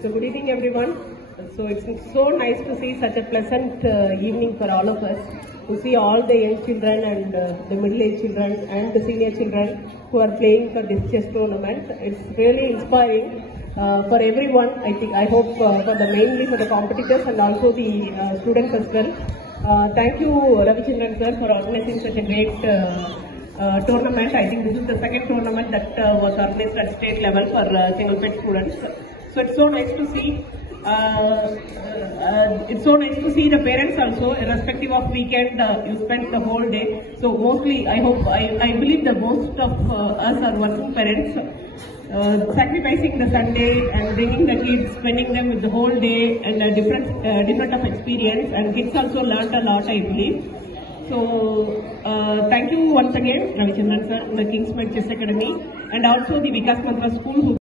So good evening everyone. So it's so nice to see such a pleasant evening for all of us. To see all the young children and the middle-aged children and the senior children who are playing for this chess tournament. It's really inspiring for everyone. I hope mainly for the competitors and also the students as well. Thank you Ravichandran sir for organizing such a great tournament. I think this is the second tournament that was organized at state level for Chengalpet students. So it's so nice to see. It's so nice to see the parents also, irrespective of weekend, you spend the whole day. So mostly, I believe that most of us are working parents, sacrificing the Sunday and bringing the kids, spending them with the whole day and a different of experience. And kids also learned a lot, I believe. So thank you once again, Ravichandran sir, the Kingsmead Chess Academy, and also the Vikas Mantra School.